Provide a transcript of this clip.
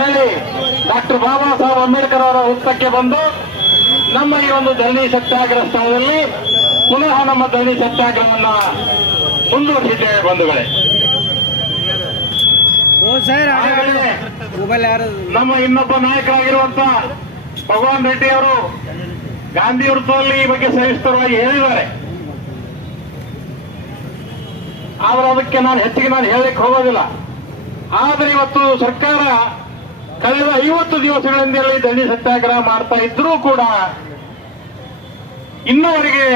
ಮರಳಿ ಡಾಕ್ಟರ್ ಬಾಬಾ ಸಾಹೇಬ್ ಅಂಬೇಡ್ಕರ್ ಅವರ ಹುತ್ತಕ್ಕೆ ಬಂದು ನಮ್ಮ ಈ ಒಂದು ಧರಣಿ ಸತ್ಯಾಗ್ರಹ ಸ್ಥಳದಲ್ಲಿ ಪುನಃ ನಮ್ಮ ಧರಣಿ ಸತ್ಯಾಗ್ರಹವನ್ನ ಮುಂದುವರಿಸಿದ್ದೇವೆ ಬಂಧುಗಳೇ. ನಮ್ಮ ಇನ್ನೊಬ್ಬ ನಾಯಕರಾಗಿರುವಂತ ಭಗವಾನ್ ರೆಡ್ಡಿ ಅವರು ಗಾಂಧಿ ವೃತ್ತದಲ್ಲಿ ಈ ಬಗ್ಗೆ ಸವಿಸ್ತರವಾಗಿ ಹೇಳಿದ್ದಾರೆ. ಆದ್ರೆ ಅದಕ್ಕೆ ಹೆಚ್ಚಿಗೆ ನಾನು ಹೇಳಲಿಕ್ಕೆ ಹೋಗೋದಿಲ್ಲ. ಆದರೆ ಇವತ್ತು ಸರ್ಕಾರ ಕಳೆದ 50 ದಿವಸಗಳಿಂದ ಧರಣಿ ಸತ್ಯಾಗ್ರಹ ಮಾಡ್ತಾ ಇದ್ರೂ ಕೂಡ ಇನ್ನೂವರೆಗೆ